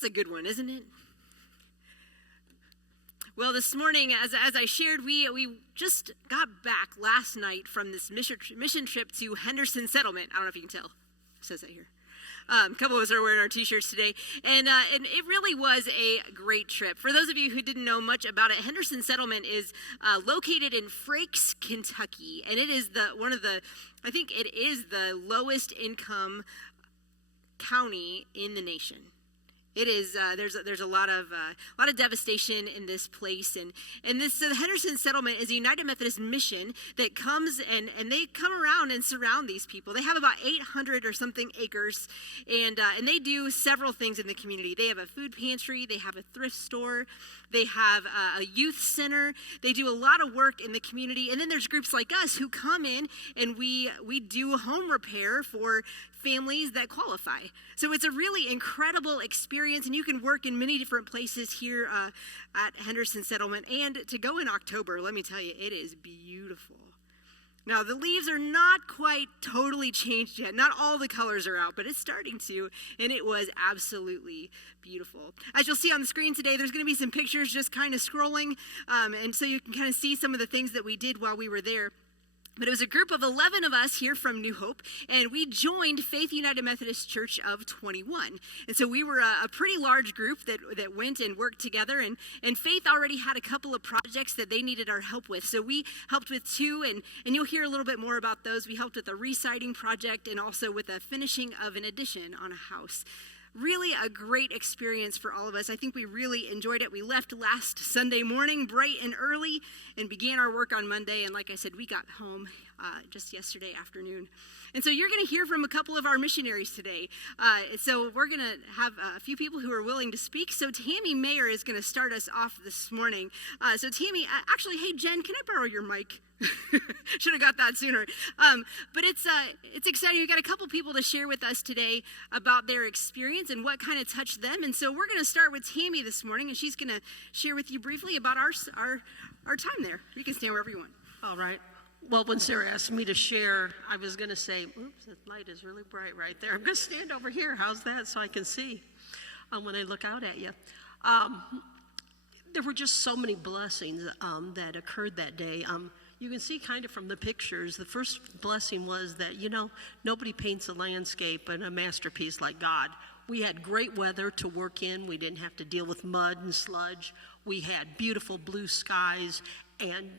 That's a good one, isn't it? Well, this morning, as I shared, we just got back last night from this mission trip to Henderson Settlement. I don't know if you can tell. It says that here. A couple of us are wearing our t-shirts today, and it really was a great trip. For those of you who didn't know much about it, Henderson Settlement is located in Frakes, Kentucky, and it is I think it is the lowest income county in the nation. It is. There's a lot of devastation in this place, and the Henderson Settlement is a United Methodist mission that comes and they come around and surround these people. They have about 800 or something acres, and they do several things in the community. They have a food pantry, they have a thrift store, they have a youth center. They do a lot of work in the community, and then there's groups like us who come in and we do home repair for families that qualify. So it's a really incredible experience, and you can work in many different places here at Henderson Settlement. And to go in October, let me tell you, it is beautiful. Now, the leaves are not quite totally changed yet. Not all the colors are out, but it's starting to, and it was absolutely beautiful. As you'll see on the screen today, there's going to be some pictures just kind of scrolling, and so you can kind of see some of the things that we did while we were there. But it was a group of 11 of us here from New Hope, and we joined Faith United Methodist Church of 21. And so we were a pretty large group that went and worked together, and Faith already had a couple of projects that they needed our help with. So we helped with two, and you'll hear a little bit more about those. We helped with a re-siding project and also with a finishing of an addition on a house. Really a great experience for all of us. I think we really enjoyed it. We left last Sunday morning bright and early and began our work on Monday. And like I said, we got home just yesterday afternoon. And so you're going to hear from a couple of our missionaries today. So we're going to have a few people who are willing to speak. So Tammy Mayer is going to start us off this morning. So Tammy, actually, hey, Jen, can I borrow your mic? Should have got that sooner. But it's exciting. We've got a couple people to share with us today about their experience and what kind of touched them. And so we're going to start with Tammy this morning, and she's going to share with you briefly about our time there. You can stand wherever you want. All right. Well, when Sarah asked me to share, I was going to say, oops, the light is really bright right there. I'm going to stand over here. How's that? So I can see when I look out at you. There were just so many blessings that occurred that day. You can see kind of from the pictures, the first blessing was that, nobody paints a landscape and a masterpiece like God. We had great weather to work in. We didn't have to deal with mud and sludge. We had beautiful blue skies, and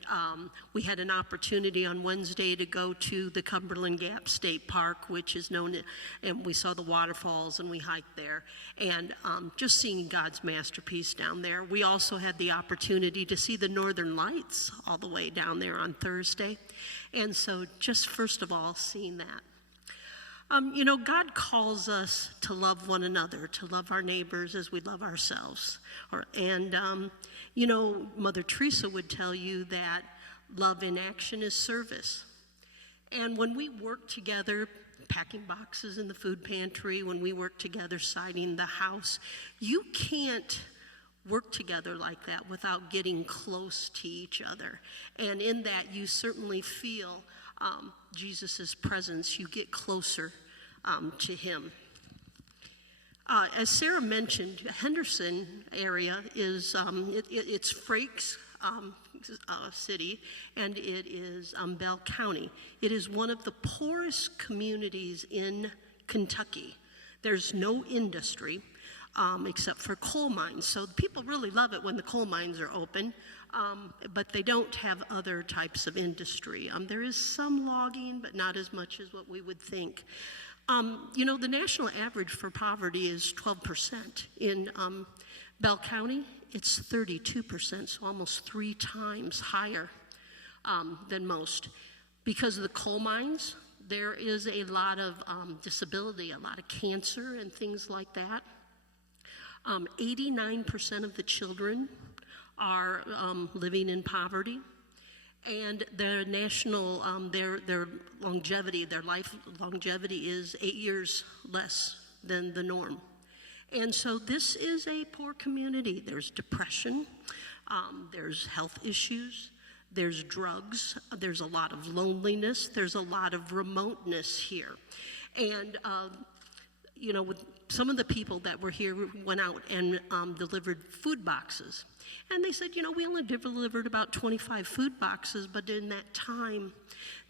we had an opportunity on Wednesday to go to the Cumberland Gap State Park, which is known, and we saw the waterfalls and we hiked there, and just seeing God's masterpiece down there. We also had the opportunity to see the Northern Lights all the way down there on Thursday, and so just first of all, seeing that. God calls us to love one another, to love our neighbors as we love ourselves. Mother Teresa would tell you that love in action is service. And when we work together, packing boxes in the food pantry, when we work together siding the house, you can't work together like that without getting close to each other. And in that, you certainly feel Jesus' presence. You get closer to him. As Sarah mentioned, Henderson area is it's Frakes city, and it is Bell County. It is one of the poorest communities in Kentucky. There's no industry except for coal mines. So people really love it when the coal mines are open, but they don't have other types of industry. There is some logging, but not as much as what we would think. The national average for poverty is 12%. In Bell County, it's 32%, so almost 3 times higher than most. Because of the coal mines, there is a lot of disability, a lot of cancer and things like that. 89% of the children are living in poverty. And their national, their longevity, their life longevity is 8 years less than the norm. And so this is a poor community. There's depression, there's health issues, there's drugs, there's a lot of loneliness, there's a lot of remoteness here. And, some of the people that were here went out and delivered food boxes. And they said, we only delivered about 25 food boxes, but in that time,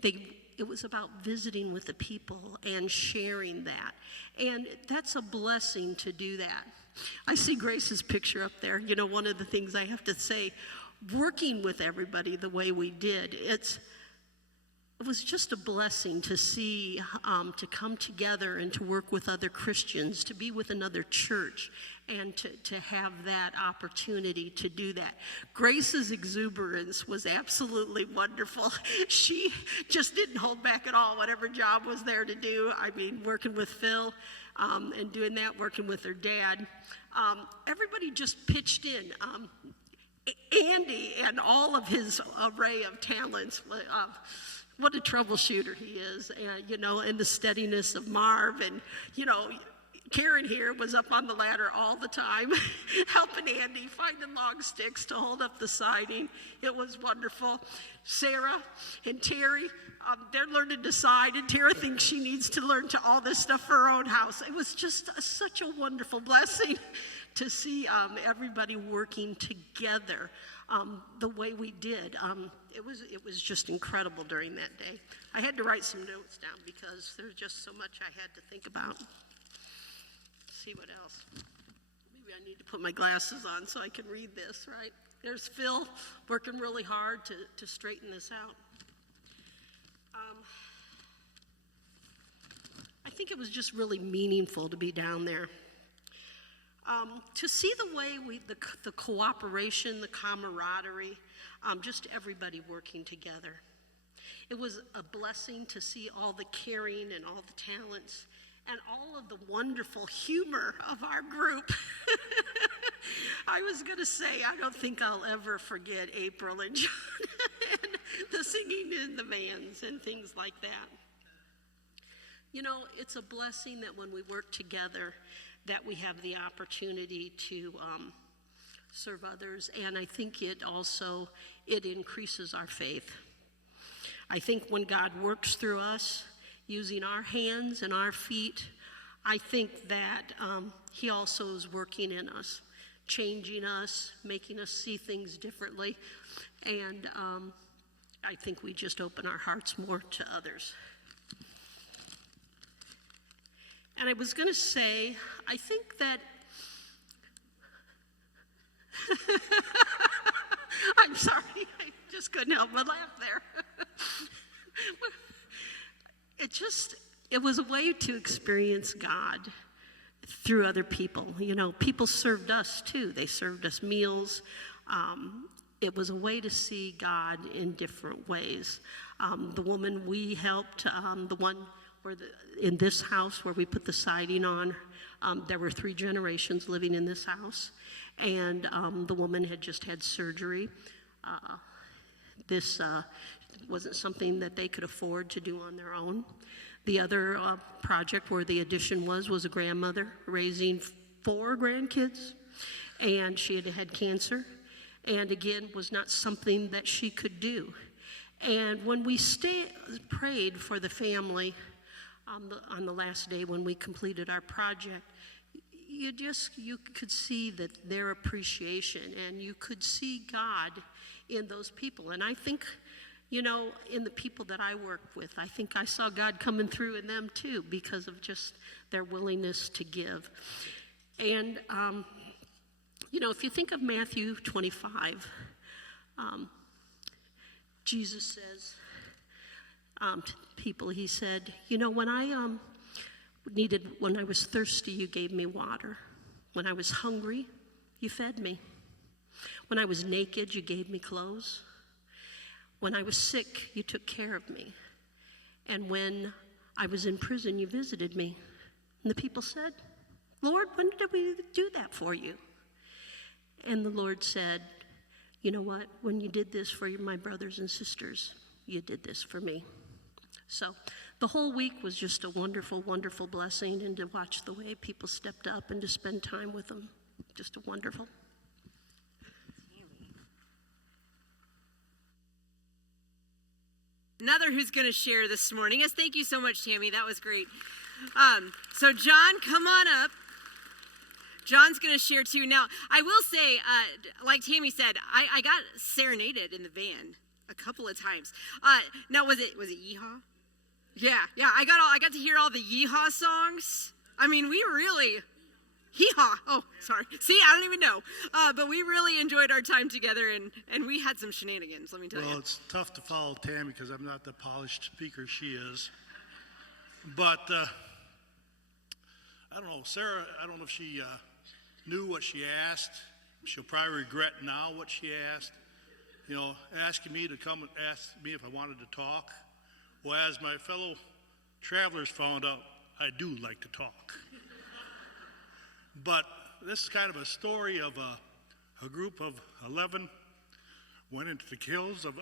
it was about visiting with the people and sharing that. And that's a blessing to do that. I see Grace's picture up there. One of the things I have to say, working with everybody the way we did, it was just a blessing to see, to come together and to work with other Christians, to be with another church, and to have that opportunity to do that. Grace's exuberance was absolutely wonderful. She just didn't hold back at all, whatever job was there to do. I mean, working with Phil and doing that, working with her dad. Everybody just pitched in. Andy and all of his array of talents, what a troubleshooter he is, and the steadiness of Marv, and, Karen here was up on the ladder all the time, helping Andy, finding log sticks to hold up the siding. It was wonderful. Sarah and Terry, they're learning to side, and Tara thinks she needs to learn to all this stuff for her own house. It was just such a wonderful blessing to see everybody working together the way we did. It was just incredible during that day. I had to write some notes down because there's just so much I had to think about. Let's see what else. Maybe I need to put my glasses on so I can read this, right? There's Phil working really hard to straighten this out. I think it was just really meaningful to be down there. To see the way the cooperation, the camaraderie, just everybody working together. It was a blessing to see all the caring and all the talents and all of the wonderful humor of our group. I was going to say, I don't think I'll ever forget April and John and the singing in the vans and things like that. It's a blessing that when we work together, that we have the opportunity to serve others, and I think it increases our faith. I think when God works through us, using our hands and our feet, I think that he also is working in us, changing us, making us see things differently, and I think we just open our hearts more to others. And I was going to say, I think that, I'm sorry, I just couldn't help but laugh there. It was a way to experience God through other people. People served us too. They served us meals. It was a way to see God in different ways. The woman we helped, the one in this house where we put the siding on, there were 3 generations living in this house, and the woman had just had surgery. This wasn't something that they could afford to do on their own. The other project where the addition was a grandmother raising 4 grandkids, and she had had cancer, and again was not something that she could do. And when we prayed for the family on the last day when we completed our project, you could see that their appreciation, and you could see God in those people. And I think, in the people that I work with, I think I saw God coming through in them too because of just their willingness to give. And, if you think of Matthew 25, Jesus says to people, he said, when I was thirsty, you gave me water. When I was hungry, you fed me. When I was naked, you gave me clothes. When I was sick, you took care of me. And when I was in prison, you visited me. And the people said, Lord, when did we do that for you? And the Lord said, you know what? When you did this for my brothers and sisters, you did this for me. So the whole week was just a wonderful, wonderful blessing, and to watch the way people stepped up and to spend time with them, just wonderful. Another who's going to share this morning. Yes, thank you so much, Tammy. That was great. So John, come on up. John's going to share too. Now, I will say, like Tammy said, I got serenaded in the van a couple of times. Now, was it Yeehaw? Yeah. I got to hear all the Yeehaw songs. I mean, we really, Hee-haw. Oh, sorry. See, I don't even know. But we really enjoyed our time together, and we had some shenanigans, let me tell you. Well, it's tough to follow Tammy because I'm not the polished speaker she is. But I don't know, Sarah, I don't know if she knew what she asked. She'll probably regret now what she asked. You know, asking me to come and ask me if I wanted to talk. Well, as my fellow travelers found out, I do like to talk. But this is kind of a story of a group of 11 went into the hills of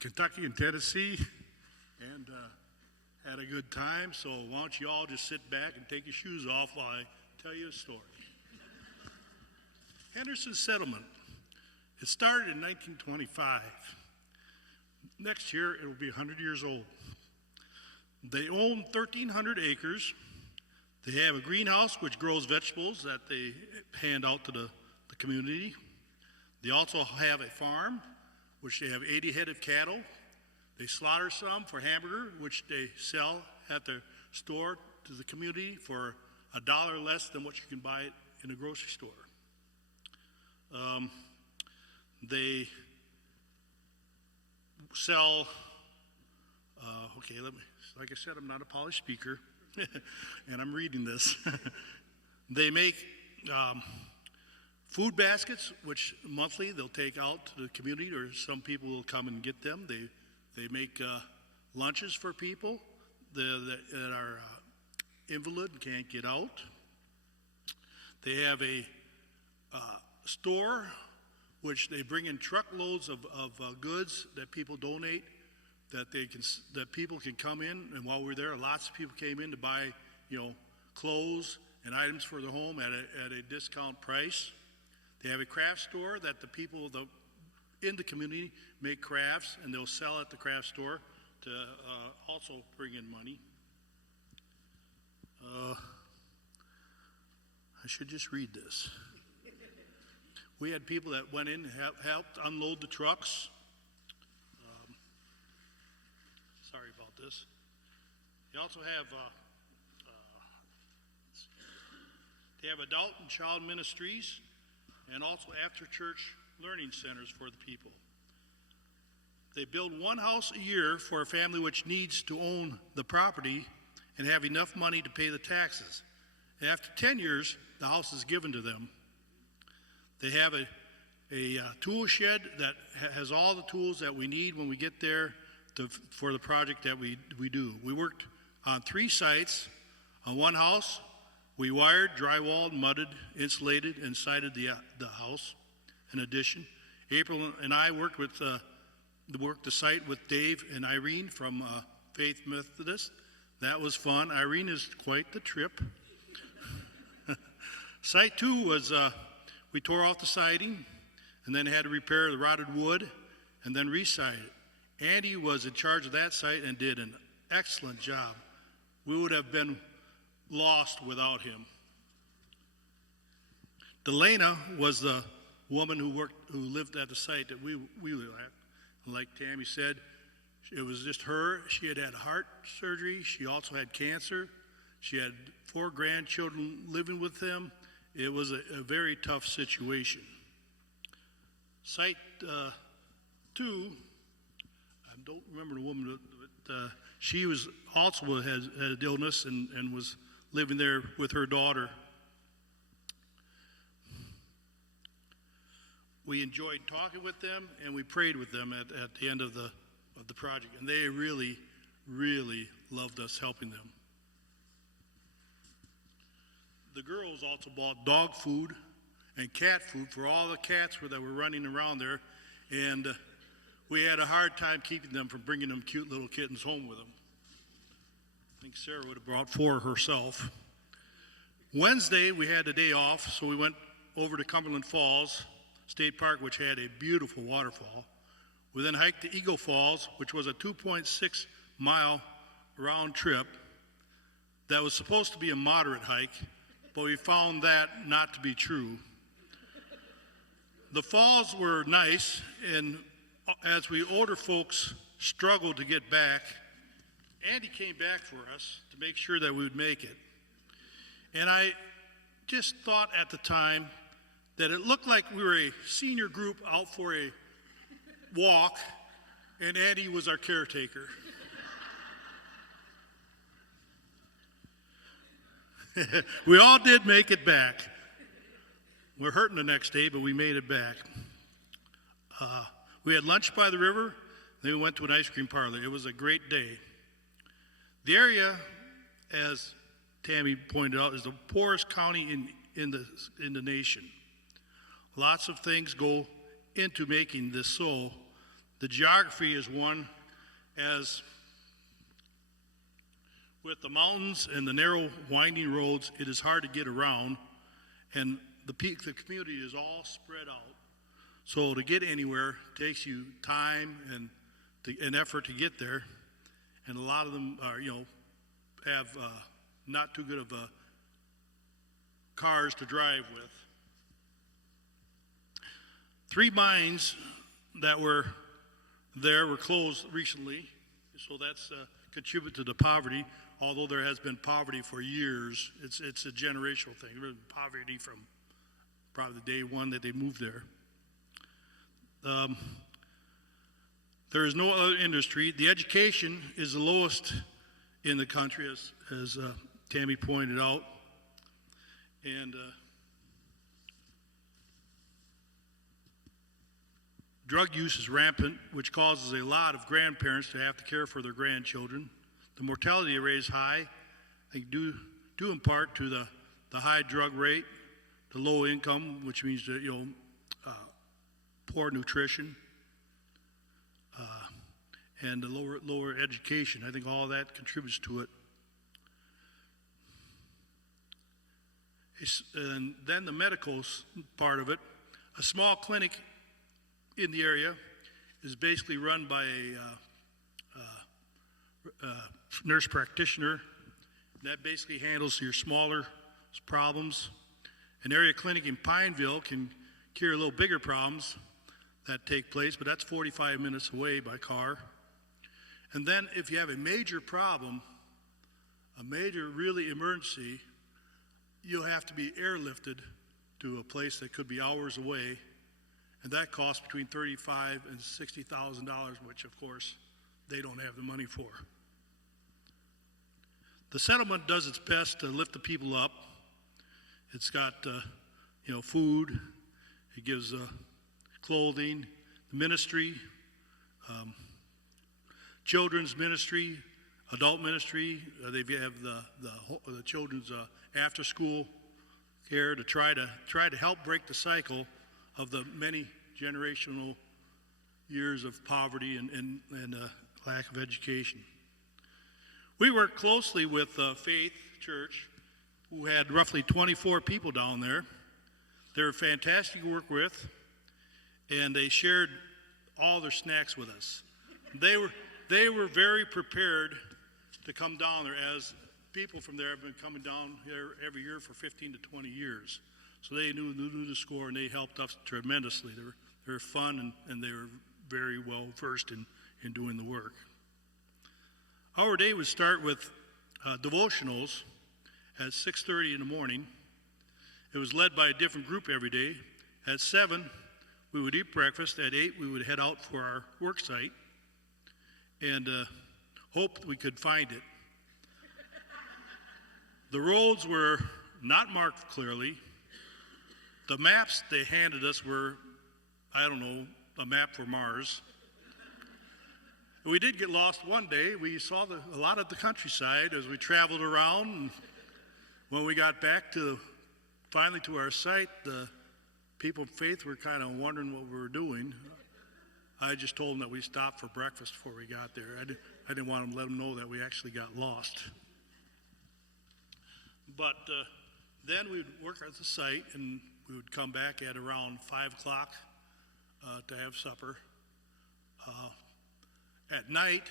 Kentucky and Tennessee and had a good time. So why don't you all just sit back and take your shoes off while I tell you a story. Henderson Settlement. It started in 1925. Next year, it will be 100 years old. They own 1,300 acres. They have a greenhouse which grows vegetables that they hand out to the community. They also have a farm, which they have 80 head of cattle. They slaughter some for hamburger, which they sell at their store to the community for $1 less than what you can buy it in a grocery store. They sell, like I said, I'm not a polished speaker, and I'm reading this. They make food baskets, which monthly they'll take out to the community, or some people will come and get them. They make lunches for people that are invalid and can't get out. They have a store which they bring in truckloads of goods that people donate, that people can come in. And while we're there, lots of people came in to buy, clothes and items for their home at a discount price. They have a craft store that the people in the community make crafts, and they'll sell at the craft store to also bring in money. I should just read this. We had people that went in and helped unload the trucks. Sorry about this. They also have adult and child ministries, and also after-church learning centers for the people. They build one house a year for a family which needs to own the property and have enough money to pay the taxes. And after 10 years, the house is given to them. They have a tool shed that has all the tools that we need when we get there for the project that we do. We worked on 3 sites. On one house, we wired, drywalled, mudded, insulated, and sided the house. In addition, April and I worked the site with Dave and Irene from Faith Methodist. That was fun. Irene is quite the trip. Site 2 was we tore off the siding and then had to repair the rotted wood and then re-side it. Andy was in charge of that site and did an excellent job. We would have been lost without him. Delana was the woman who lived at the site that we lived at. Like Tammy said, it was just her. She had heart surgery. She also had cancer. She had 4 grandchildren living with them. It was a very tough situation. Site 2, I don't remember the woman, but she was also had an illness and was living there with her daughter. We enjoyed talking with them, and we prayed with them at the end of the project, and they really, really loved us helping them. The girls also bought dog food and cat food for all the cats that were running around there, and we had a hard time keeping them from bringing them cute little kittens home with them. I think Sarah would have brought 4 herself. Wednesday, we had a day off, so we went over to Cumberland Falls State Park, which had a beautiful waterfall. We then hiked to Eagle Falls, which was a 2.6-mile round trip that was supposed to be a moderate hike, but we found that not to be true. The falls were nice, and as we older folks struggled to get back, Andy came back for us to make sure that we would make it. And I just thought at the time that it looked like we were a senior group out for a walk, and Andy was our caretaker. We all did make it back. We're hurting the next day, but we made it back. We had lunch by the river, then we went to an ice cream parlor. It was a great day. The area, as Tammy pointed out, is the poorest county in the nation. Lots of things go into making this so. The geography is one, as with the mountains and the narrow winding roads, it is hard to get around, and the community is all spread out. So to get anywhere takes you time and effort to get there, and a lot of them are, have not too good of cars to drive with. 3 mines that were there were closed recently, so that's contributed to the poverty. Although there has been poverty for years, it's a generational thing. There's been poverty from probably the day one that they moved there. There is no other industry. The education is the lowest in the country, as Tammy pointed out. And drug use is rampant, which causes a lot of grandparents to have to care for their grandchildren. The mortality rate is high, I think due in part to the high drug rate, the low income, which means that, poor nutrition, and the lower education. I think all that contributes to it. And then the medical part of it, a small clinic in the area is basically run by a nurse practitioner. That basically handles your smaller problems. An area clinic in Pineville can cure a little bigger problems that take place, but that's 45 minutes away by car. And then if you have a major problem, a major really emergency, you'll have to be airlifted to a place that could be hours away, and that costs between $35,000 and $60,000, which of course they don't have the money for. The settlement does its best to lift the people up. It's got food, it gives clothing, the ministry, children's ministry, adult ministry. They have the children's after school care to try to help break the cycle of the many generational years of poverty and lack of education. We work closely with Faith Church, who had roughly 24 people down there. They were fantastic to work with, and they shared all their snacks with us. They were very prepared to come down there, as people from there have been coming down here every year for 15 to 20 years. So they knew the score, and they helped us tremendously. They were fun, and they were very well versed in doing the work. Our day would start with devotionals at 6:30 in the morning. It was led by a different group every day. At 7, we would eat breakfast. At 8, we would head out for our work site and hope we could find it. The roads were not marked clearly. The maps they handed us were, a map for Mars. We did get lost one day. We saw a lot of the countryside as we traveled around. And when we got back finally to our site, the people of Faith were kind of wondering what we were doing. I just told them that we stopped for breakfast before we got there. I didn't want to let them know that we actually got lost. But then we would work at the site, and we would come back at around 5 o'clock to have supper. At night,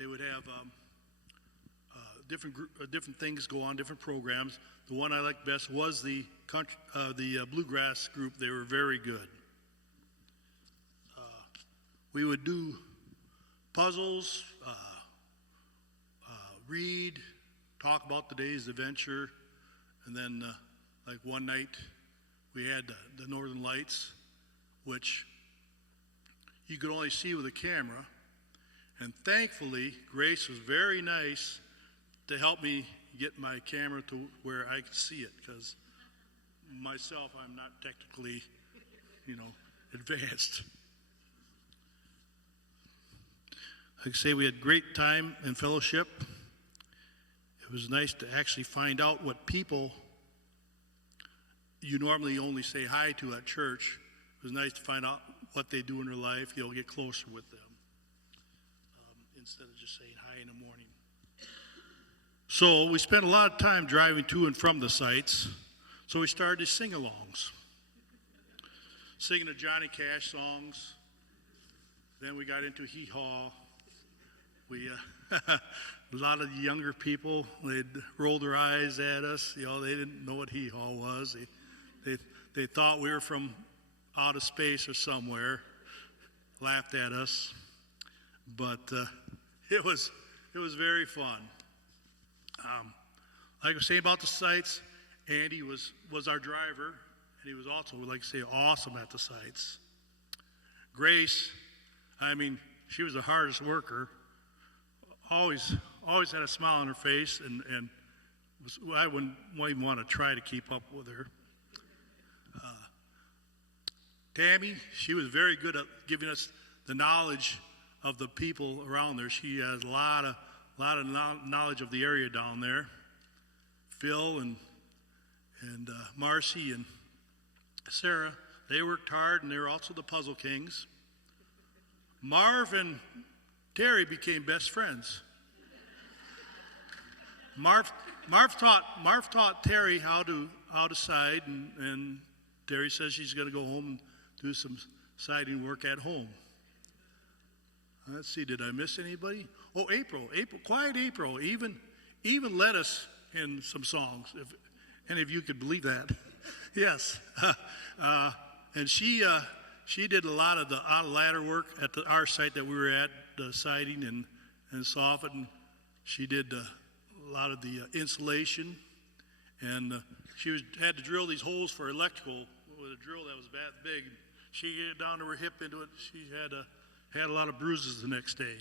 they would have different things go on, different programs. The one I liked best was the bluegrass group. They were very good. We would do puzzles, read, talk about the day's adventure, and then like one night we had the Northern Lights, which you could only see with a camera. And thankfully, Grace was very nice to help me get my camera to where I could see it, because myself, I'm not technically, advanced. Like I say, we had great time and fellowship. It was nice to actually find out what people you normally only say hi to at church. It was nice to find out what they do in their life. You'll get closer with them instead of just saying hi in the morning. So we spent a lot of time driving to and from the sites. So we started sing-alongs, singing the Johnny Cash songs. Then we got into hee-haw. We, a lot of the younger people, they'd roll their eyes at us. They didn't know what hee-haw was. They thought we were from out of space or somewhere, laughed at us. But it was very fun. Like I was saying about the sites, Andy was our driver, and he was also, like I say, awesome at the sites. Grace, she was the hardest worker. Always had a smile on her face, and I wouldn't even want to try to keep up with her. Tammy, she was very good at giving us the knowledge of the people around there. She has a lot of knowledge of the area down there. Phil and Marcy and Sarah, they worked hard, and they were also the puzzle kings. Marv and Terry became best friends. Marv taught Terry how to side, and Terry says she's going to go home and do some siding work at home. Let's see, did I miss anybody? Oh, April, quiet April, even led us in some songs, if any of you could believe that. Yes, and she did a lot of the ladder work at our site that we were at, the siding and soffit. She did a lot of the insulation, and she had to drill these holes for electrical with a drill that was that big. She got down to her hip into it. She had a lot of bruises the next day.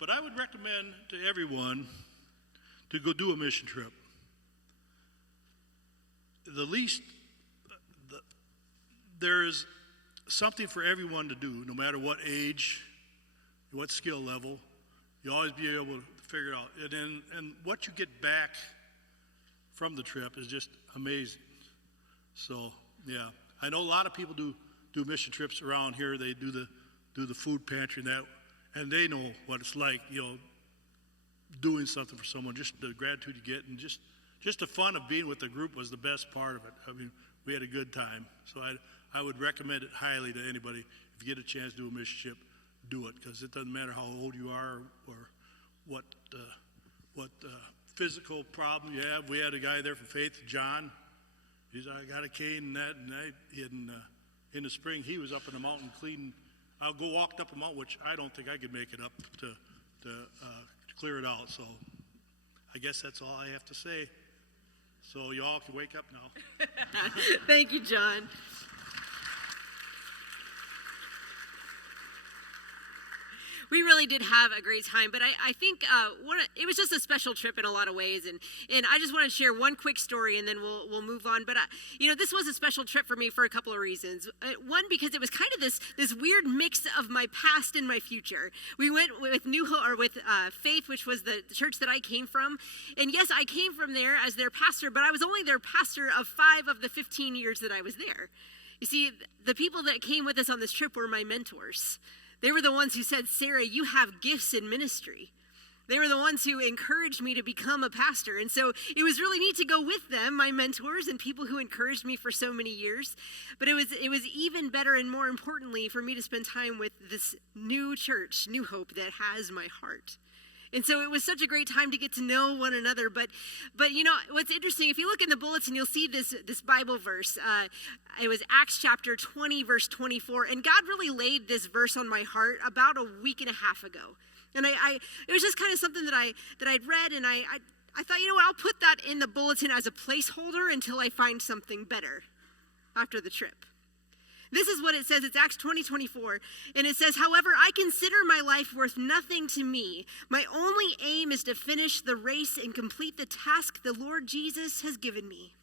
But I would recommend to everyone to go do a mission trip. There's something for everyone to do, no matter what age, what skill level. You'll always be able to figure it out. And what you get back from the trip is just amazing. So, yeah. I know a lot of people do mission trips around here. They do the food pantry and they know what it's like, doing something for someone. Just the gratitude you get, and just the fun of being with the group was the best part of it. We had a good time. So I would recommend it highly to anybody. If you get a chance to do a mission trip, do it, because it doesn't matter how old you are or what physical problem you have. We had a guy there from Faith, John. I got a cane and that, and in the spring he was up in the mountain cleaning. I'll go walked up a mountain, which I don't think I could make it up to clear it out. So I guess that's all I have to say. So y'all can wake up now. Thank you, John. We really did have a great time, but I think it was just a special trip in a lot of ways, and I just want to share one quick story, and then we'll move on. But this was a special trip for me for a couple of reasons. One, because it was kind of this weird mix of my past and my future. We went with Faith, which was the church that I came from, and yes, I came from there as their pastor, but I was only their pastor of 5 of the 15 years that I was there. You see, the people that came with us on this trip were my mentors. They were the ones who said, Sarah, you have gifts in ministry. They were the ones who encouraged me to become a pastor. And so it was really neat to go with them, my mentors and people who encouraged me for so many years. But it was even better and more importantly for me to spend time with this new church, New Hope, that has my heart. And so it was such a great time to get to know one another. But what's interesting, if you look in the bulletin, you'll see this Bible verse. It was Acts chapter 20, verse 24. And God really laid this verse on my heart about a week and a half ago. And it was just kind of something that I'd read, and I thought, you know what, I'll put that in the bulletin as a placeholder until I find something better after the trip. This is what it says. It's Acts 20:24, and it says, "However, I consider my life worth nothing to me. My only aim is to finish the race and complete the task the Lord Jesus has given me,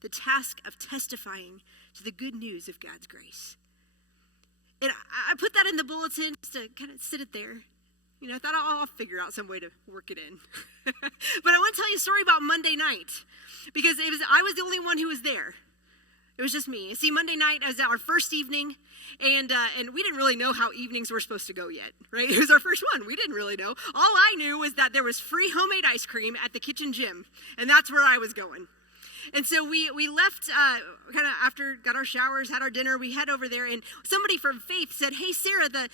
the task of testifying to the good news of God's grace." And I put that in the bulletin just to kind of sit it there. I thought I'll figure out some way to work it in. But I want to tell you a story about Monday night, because I was the only one who was there. It was just me. See, Monday night was our first evening, and we didn't really know how evenings were supposed to go yet, right? It was our first one. We didn't really know. All I knew was that there was free homemade ice cream at the kitchen gym, and that's where I was going. And so we left kind of after, got our showers, had our dinner, we head over there, and somebody from Faith said, "Hey, Sarah, the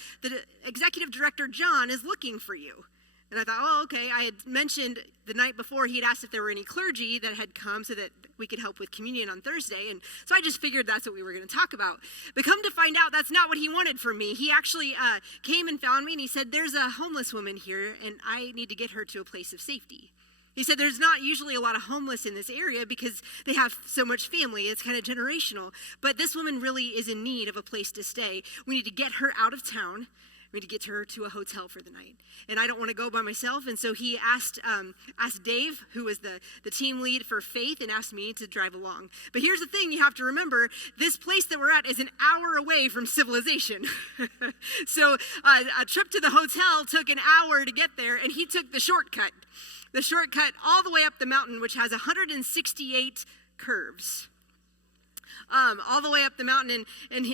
executive director, John, is looking for you." And I thought, oh, okay. I had mentioned the night before, he had asked if there were any clergy that had come so that we could help with communion on Thursday. And so I just figured that's what we were going to talk about. But come to find out, that's not what he wanted from me. He actually came and found me, and he said, "There's a homeless woman here, and I need to get her to a place of safety." He said, "There's not usually a lot of homeless in this area because they have so much family. It's kind of generational. But this woman really is in need of a place to stay. We need to get her out of town. We need to get her to a hotel for the night. And I don't want to go by myself." And so he asked Dave, who was the team lead for Faith, and asked me to drive along. But here's the thing you have to remember. This place that we're at is an hour away from civilization. So a trip to the hotel took an hour to get there, and he took the shortcut. The shortcut all the way up the mountain, which has 168 curves. All the way up the mountain, and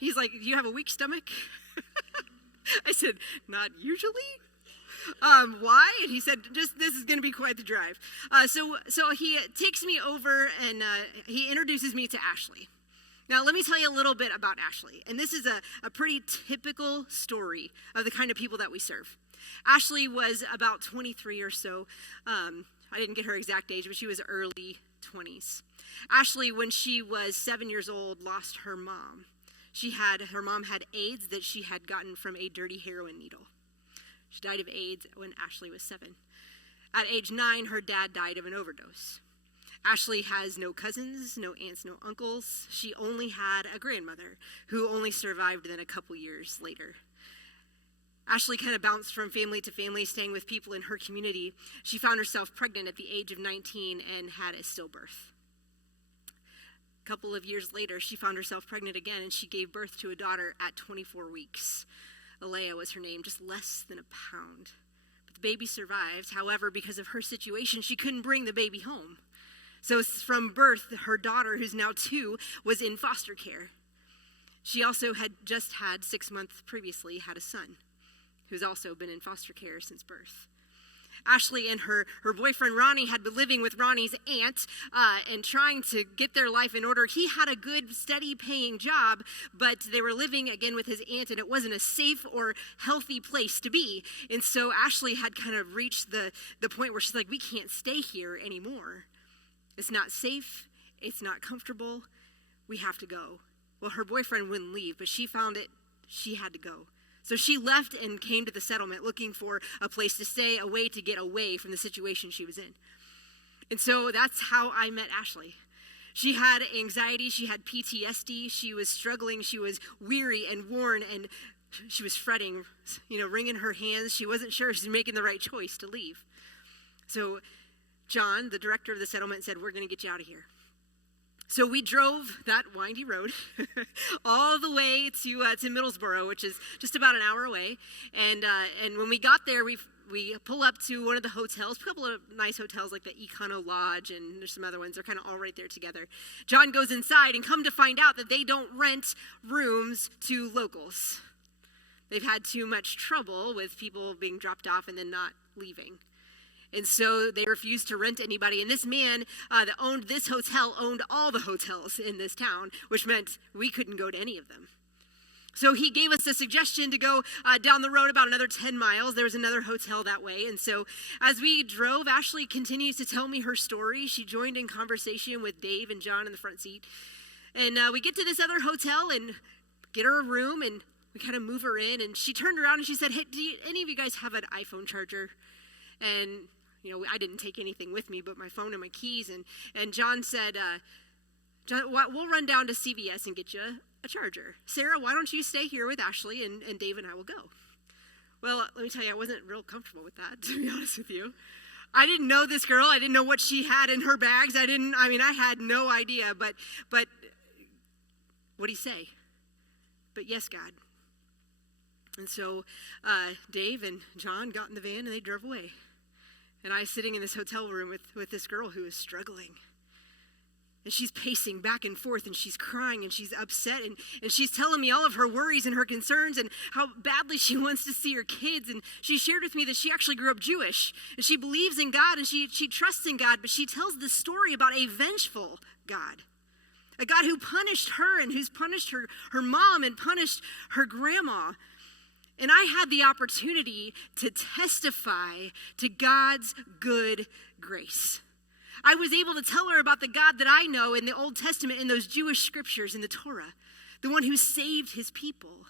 he's like, "Do you have a weak stomach?" I said, "Not usually." Why? And he said, "Just this is going to be quite the drive." So he takes me over, and he introduces me to Ashley. Now, let me tell you a little bit about Ashley. And this is a pretty typical story of the kind of people that we serve. Ashley was about 23 or so. I didn't get her exact age, but she was early 20s. Ashley, when she was 7 years old, lost her mom. Her mom had AIDS that she had gotten from a dirty heroin needle. She died of AIDS when Ashley was 7. At age 9, her dad died of an overdose. Ashley has no cousins, no aunts, no uncles. She only had a grandmother who only survived then a couple years later. Ashley kind of bounced from family to family, staying with people in her community. She found herself pregnant at the age of 19 and had a stillbirth. A couple of years later, she found herself pregnant again, and she gave birth to a daughter at 24 weeks. Alea was her name, just less than a pound. But the baby survived. However, because of her situation, she couldn't bring the baby home. So from birth, her daughter, who's now 2, was in foster care. She also had just had 6 months previously had a son who's also been in foster care since birth. Ashley and her boyfriend Ronnie had been living with Ronnie's aunt and trying to get their life in order. He had a good, steady paying job, but they were living again with his aunt, and it wasn't a safe or healthy place to be. And so Ashley had kind of reached the point where she's like, "We can't stay here anymore. It's not safe. It's not comfortable. We have to go." Well, her boyfriend wouldn't leave, but she found it. She had to go. So she left and came to the settlement looking for a place to stay, a way to get away from the situation she was in. And so that's how I met Ashley. She had anxiety. She had PTSD. She was struggling. She was weary and worn, and she was fretting, wringing her hands. She wasn't sure she was making the right choice to leave. So John, the director of the settlement, said, "We're going to get you out of here." So we drove that windy road all the way to Middlesboro, which is just about an hour away. And when we got there, we pull up to one of the hotels, a couple of nice hotels like the Econo Lodge, and there's some other ones. They're kind of all right there together. John goes inside and come to find out that they don't rent rooms to locals. They've had too much trouble with people being dropped off and then not leaving. And so they refused to rent anybody. And this man that owned this hotel owned all the hotels in this town, which meant we couldn't go to any of them. So he gave us a suggestion to go down the road about another 10 miles. There was another hotel that way. And so as we drove, Ashley continues to tell me her story. She joined in conversation with Dave and John in the front seat. And we get to this other hotel and get her a room, and we kind of move her in. And she turned around and she said, "Hey, any of you guys have an iPhone charger?" And, I didn't take anything with me but my phone and my keys. And John said, "John, we'll run down to CVS and get you a charger. Sarah, why don't you stay here with Ashley and Dave and I will go." Well, let me tell you, I wasn't real comfortable with that, to be honest with you. I didn't know this girl. I didn't know what she had in her bags. I had no idea, but what do you say? But yes, God. And so Dave and John got in the van and they drove away. And I was sitting in this hotel room with this girl who is struggling. And she's pacing back and forth, and she's crying, and she's upset, and she's telling me all of her worries and her concerns and how badly she wants to see her kids. And she shared with me that she actually grew up Jewish, and she believes in God, and she trusts in God, but she tells this story about a vengeful God, a God who punished her and who's punished her mom and punished her grandma. And I had the opportunity to testify to God's good grace. I was able to tell her about the God that I know in the Old Testament, in those Jewish scriptures, in the Torah, the one who saved his people.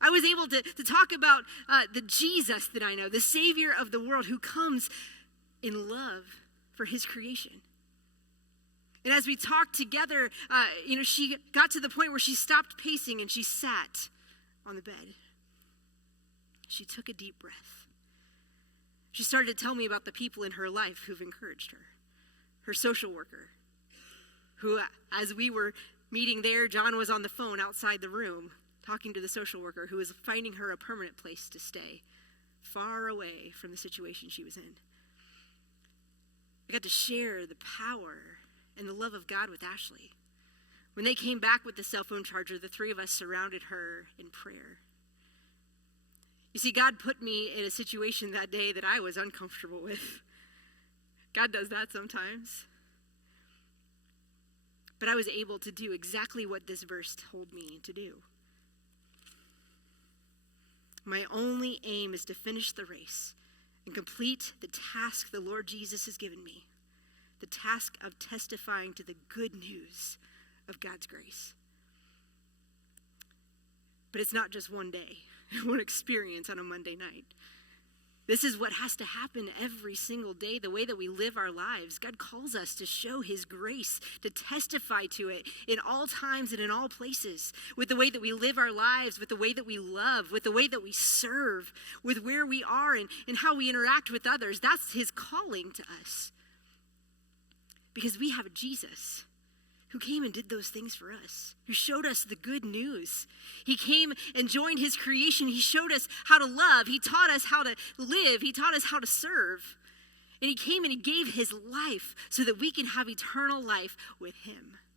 I was able to talk about the Jesus that I know, the Savior of the world who comes in love for his creation. And as we talked together, she got to the point where she stopped pacing and she sat on the bed. She took a deep breath. She started to tell me about the people in her life who've encouraged her. Her social worker, who, as we were meeting there, John was on the phone outside the room talking to the social worker who was finding her a permanent place to stay, far away from the situation she was in. I got to share the power and the love of God with Ashley. When they came back with the cell phone charger, the three of us surrounded her in prayer. You see, God put me in a situation that day that I was uncomfortable with. God does that sometimes. But I was able to do exactly what this verse told me to do. My only aim is to finish the race and complete the task the Lord Jesus has given me, the task of testifying to the good news of God's grace. But it's not just one day, one experience on a Monday night. This is what has to happen every single day, the way that we live our lives. God calls us to show his grace, to testify to it in all times and in all places, with the way that we live our lives, with the way that we love, with the way that we serve, with where we are and how we interact with others. That's his calling to us. Because we have a Jesus who came and did those things for us, who showed us the good news. He came and joined his creation. He showed us how to love. He taught us how to live. He taught us how to serve. And he came and he gave his life so that we can have eternal life with him.